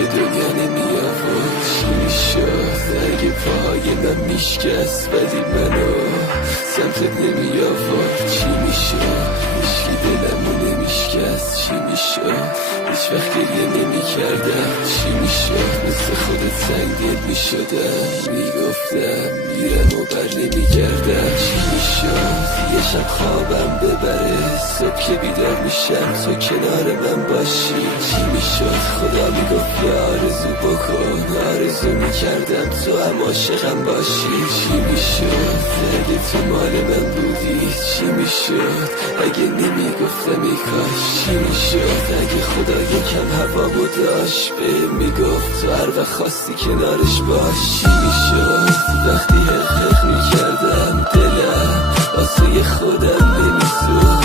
به دنیا نمی آورد. چی میشد اگه پاهای من میشکست ولی منو سمتت نمی آورد؟ چی میشد هیچکی دلمو نمیشکست؟ چی میشد هیچ وقت گریه نمی کردم؟ چی میشد مثل خودت سنگدل میشدم؟ میگفتم میرم و بر نمی گردم. چی میشد یه شب خوابم ببره صبح که بیدار میشم تو کنار من باشی؟ چی میشد خدا میگفت یه آرزو بکن، آرزو میکردم تو هم عاشقم باشی؟ چی میشد اگه تو مال من بودی؟ چی میشد اگه نمیگفتم ای کاش؟ چی میشد اگه خدا یکم هوامو داشت به میگفت تو هر وقت خواستی کنارش باش؟ چی میشد وقتی حق میکردم دلم واسه خودم نمیسود؟